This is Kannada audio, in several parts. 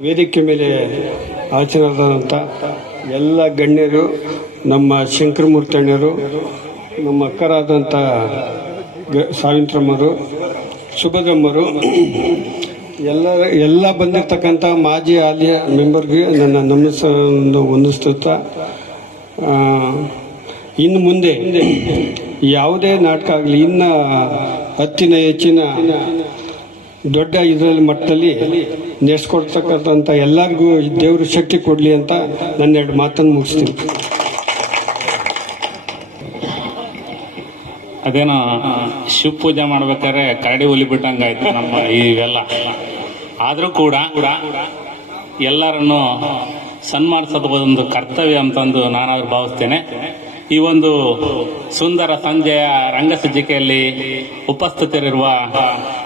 ವೇದಿಕೆ ಮೇಲೆ ಆಚರಣಾದಂಥ ಎಲ್ಲ ಗಣ್ಯರು ನಮ್ಮ ಶಂಕರಮೂರ್ತಣ್ಯರು ನಮ್ಮ ಅಕ್ಕರಾದಂಥ ಗ ಸಾವಿತ್ರಮ್ಮರು ಸುಭದ್ರಮ್ಮರು ಎಲ್ಲ ಎಲ್ಲ ಬಂದಿರತಕ್ಕಂಥ ಮಾಜಿ ಆಲಿಯ ಮೆಂಬರ್ಗೆ ನನ್ನ ನಮಸ್ಸನ್ನು ಹೊಂದಿಸುತ್ತಾ ಆ, ಇನ್ನು ಮುಂದೆ ಯಾವುದೇ ನಾಟಕ ಆಗಲಿ ಇನ್ನು ಹತ್ತಿನ ಹೆಚ್ಚಿನ ದೊಡ್ಡ ಇದರಲ್ಲಿ ಮಟ್ಟದಲ್ಲಿ ನಡೆಸ್ಕೊಡ್ತಕ್ಕಂಥ ಎಲ್ಲರಿಗೂ ದೇವರು ಶಕ್ತಿ ಕೊಡಲಿ ಅಂತ ನನ್ನ ಎರಡು ಮಾತನ್ನು ಮುಗಿಸ್ತೀನಿ. ಅದೇನೋ ಶಿವ ಪೂಜೆ ಮಾಡ್ಬೇಕಾದ್ರೆ ಕರಡಿ ಹೊಲಿಬಿಟ್ಟಂಗಾಯ್ತು ನಮ್ಮ ಇವೆಲ್ಲ ಆದರೂ ಕೂಡ ಕೂಡ ಎಲ್ಲರನ್ನು ಸನ್ಮಾನಿಸೋದು ಒಂದು ಕರ್ತವ್ಯ ಅಂತಂದು ನಾನಾದ್ರೂ ಭಾವಿಸ್ತೇನೆ. ಈ ಒಂದು ಸುಂದರ ಸಂಜೆಯ ರಂಗಸಜ್ಜಿಕೆಯಲ್ಲಿ ಉಪಸ್ಥಿತರಿರುವ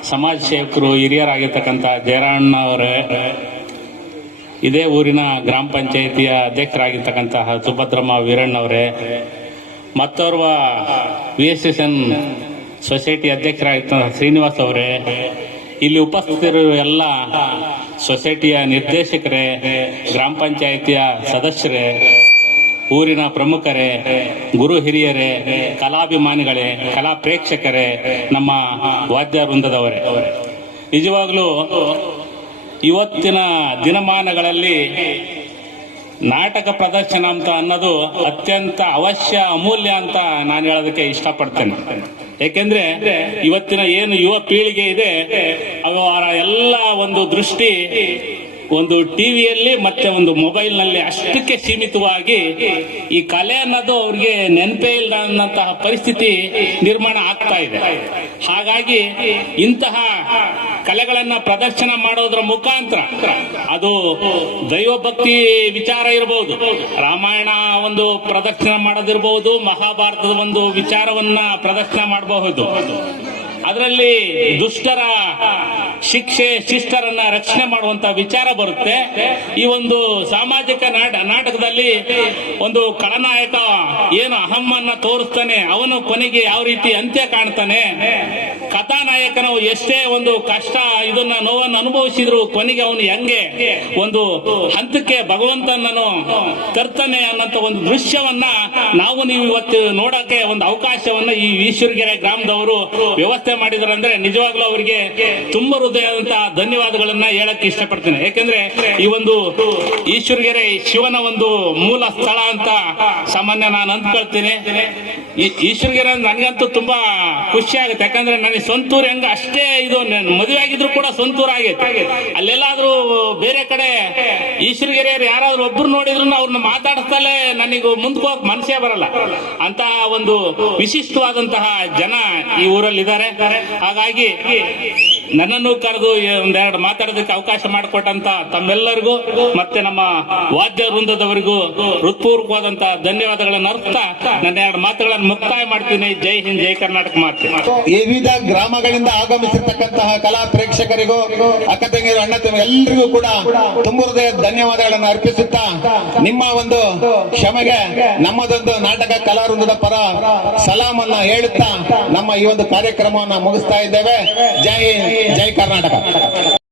ಸಮಾಜ ಸೇವಕರು ಹಿರಿಯರಾಗಿರ್ತಕ್ಕಂಥ ಜಯರಾಣ್ಣ ಅವರೇ, ಇದೇ ಊರಿನ ಗ್ರಾಮ ಪಂಚಾಯಿತಿಯ ಅಧ್ಯಕ್ಷರಾಗಿರ್ತಕ್ಕಂತಹ ಸುಭದ್ರಮ್ಮ ವೀರಣ್ಣವರೇ ಮತ್ತೋರ್ವ V S S N society ಅಧ್ಯಕ್ಷರಾಗಿರ್ತಕ್ಕಂಥ Srinivas ಅವರೇ, ಇಲ್ಲಿ ಉಪಸ್ಥಿತರಿರುವ ಎಲ್ಲ ಸೊಸೈಟಿಯ ನಿರ್ದೇಶಕರೇ, ಗ್ರಾಮ ಪಂಚಾಯಿತಿಯ ಸದಸ್ಯರೇ ಊರಿನ ಪ್ರಮುಖರೇ, ಗುರು ಹಿರಿಯರೇ, ಕಲಾಭಿಮಾನಿಗಳೇ, ಕಲಾ ಪ್ರೇಕ್ಷಕರೇ, ನಮ್ಮ ವಾದ್ಯ ವೃಂದದವರೇ. ನಿಜವಾಗ್ಲೂ ಇವತ್ತಿನ ದಿನಮಾನಗಳಲ್ಲಿ ನಾಟಕ ಪ್ರದರ್ಶನ ಅಂತ ಅನ್ನೋದು ಅತ್ಯಂತ ಅವಶ್ಯ, ಅಮೂಲ್ಯ ಅಂತ ನಾನು ಹೇಳೋದಕ್ಕೆ ಇಷ್ಟಪಡ್ತೇನೆ. ಏಕೆಂದ್ರೆ ಇವತ್ತಿನ ಏನು ಯುವ ಪೀಳಿಗೆ ಇದೆ, ಅವರ ಎಲ್ಲ ಒಂದು ದೃಷ್ಟಿ ಒಂದು ಟಿವಿಯಲ್ಲಿ ಮತ್ತೆ ಒಂದು ಮೊಬೈಲ್ನಲ್ಲಿ ಅಷ್ಟಕ್ಕೆ ಸೀಮಿತವಾಗಿ ಈ ಕಲೆ ಅನ್ನೋದು ಅವ್ರಿಗೆ ನೆನಪೇ ಇಲ್ಲ ಅನ್ನಂತಹ ಪರಿಸ್ಥಿತಿ ನಿರ್ಮಾಣ ಆಗ್ತಾ ಇದೆ. ಹಾಗಾಗಿ ಇಂತಹ ಕಲೆಗಳನ್ನ ಪ್ರದರ್ಶನ ಮಾಡೋದ್ರ ಮುಖಾಂತರ ಅದು ದೈವಭಕ್ತಿ ವಿಚಾರ ಇರಬಹುದು ರಾಮಾಯಣ ಒಂದು ಪ್ರದರ್ಶನ ಮಾಡೋದಿರಬಹುದು ಮಹಾಭಾರತದ ಒಂದು ವಿಚಾರವನ್ನ ಪ್ರದರ್ಶನ ಮಾಡಬಹುದು. ಅದರಲ್ಲಿ ದುಷ್ಟರ ಶಿಕ್ಷೆ, ಶಿಷ್ಟರನ್ನ ರಕ್ಷಣೆ ಮಾಡುವಂತ ವಿಚಾರ ಬರುತ್ತೆ. ಈ ಒಂದು ಸಾಮಾಜಿಕ ನಾಟ ನಾಟಕದಲ್ಲಿ ಒಂದು ಖಳನಾಯಕ ಏನು ಅಹಮ್ಮನ್ನ ತೋರಿಸ್ತಾನೆ, ಅವನು ಕೊನೆಗೆ ಯಾವ ರೀತಿ ಅಂತ್ಯ ಕಾಣ್ತಾನೆ. ಕಥಾನಾಯಕನ ಎಷ್ಟೇ ಒಂದು ಕಷ್ಟ, ಇದನ್ನ ನೋವನ್ನು ಅನುಭವಿಸಿದ್ರು ಕೊನೆಗೆ ಅವನು ಹೆಂಗೆ ಒಂದು ಹಂತಕ್ಕೆ ಭಗವಂತನನ್ನು ತರ್ತಾನೆ ಅನ್ನಂತ ಒಂದು ದೃಶ್ಯವನ್ನ ನಾವು ನೀವು ಇವತ್ತು ನೋಡಕ್ಕೆ ಒಂದು ಅವಕಾಶವನ್ನ ಈ ಈಶ್ವರಗೆರೆ ಗ್ರಾಮದವರು ವ್ಯವಸ್ಥೆ ಮಾಡಿದ್ರು ಅಂದ್ರೆ ನಿಜವಾಗ್ಲೂ ಅವರಿಗೆ ತುಂಬಾ ಹೃದಯದಂತ ಧನ್ಯವಾದಗಳನ್ನ ಹೇಳಕ್ ಇಷ್ಟಪಡ್ತೇನೆ. ಯಾಕಂದ್ರೆ ಈ ಒಂದು ಈಶ್ವರಗೆರೆ ಶಿವನ ಒಂದು ಮೂಲ ಸ್ಥಳ ಅಂತ ಸಾಮಾನ್ಯ ನಾನು ಅಂದ್ಕೊಳ್ತೇನೆ. ಈಶ್ವರಗೆರೆ ನನಗಂತೂ ತುಂಬಾ ಖುಷಿ ಆಗುತ್ತೆ. ಯಾಕಂದ್ರೆ ನನಗೆ ಸ್ವಂತೂರು ಹೆಂಗ ಅಷ್ಟೇ ಇದು ಮದುವೆ ಆಗಿದ್ರು ಕೂಡ ಸ್ವಂತೂರು ಆಗೈತೆ. ಅಲ್ಲೆಲ್ಲಾದ್ರೂ ಬೇರೆ ಕಡೆ ಈಶ್ವರಗೆರೆಯವ್ರು ಯಾರಾದ್ರೂ ಒಬ್ರು ನೋಡಿದ್ರು ಅವ್ರನ್ನ ಮಾತಾಡಿಸ್ತಲೇ ನನಗೆ ಮುಂದ್ಕೋಕ್ ಹೋಗಕ್ ಮನಸ್ಸೇ ಬರಲ್ಲ. ಅಂತ ಒಂದು ವಿಶಿಷ್ಟವಾದಂತಹ ಜನ ಈ ಊರಲ್ಲಿ ಇದ್ದಾರೆ ಹಾಗಾಗಿ ನನ್ನನ್ನು ಕರೆದು ಒಂದೆರಡು ಮಾತಾಡೋದಕ್ಕೆ ಅವಕಾಶ ಮಾಡಿಕೊಟ್ಟಂತ ತಮ್ಮೆಲ್ಲರಿಗೂ ಮತ್ತೆ ನಮ್ಮ ವಾದ್ಯ ವೃಂದದವರಿಗೂ ಹೃತ್ಪೂರ್ವಕವಾದಂತಹ ಧನ್ಯವಾದಗಳನ್ನು ಅರ್ಥ ನನ್ನ ಎರಡು ಮಾತುಗಳನ್ನು ಮುಕ್ತಾಯ ಮಾಡ್ತೀನಿ. ಜೈ ಹಿಂದ್ ಜೈ ಕರ್ನಾಟಕ ಮಾಡ್ತೀನಿ ವಿವಿಧ ಗ್ರಾಮಗಳಿಂದ ಆಗಮಿಸಿರ್ತಕ್ಕಂತಹ ಕಲಾ ಪ್ರೇಕ್ಷಕರಿಗೂ ಅಕ್ಕ ತಂಗಿಯರು ಅಣ್ಣ ಎಲ್ಲರಿಗೂ ಕೂಡ ತುಂಬ ಧನ್ಯವಾದಗಳನ್ನು ಅರ್ಪಿಸುತ್ತಾ ನಿಮ್ಮ ಒಂದು ಕ್ಷಮೆಗೆ ನಮ್ಮದೊಂದು ನಾಟಕ ಕಲಾವೃಂದದ ಪರ ಸಲಾಮನ್ನ ಹೇಳುತ್ತಾ ನಮ್ಮ ಈ ಒಂದು ಕಾರ್ಯಕ್ರಮವನ್ನು ಮುಗಿಸ್ತಾ ಇದ್ದೇವೆ. ಜೈ ಹಿಂದ್, ಜೈ ಕರ್ನಾಟಕ.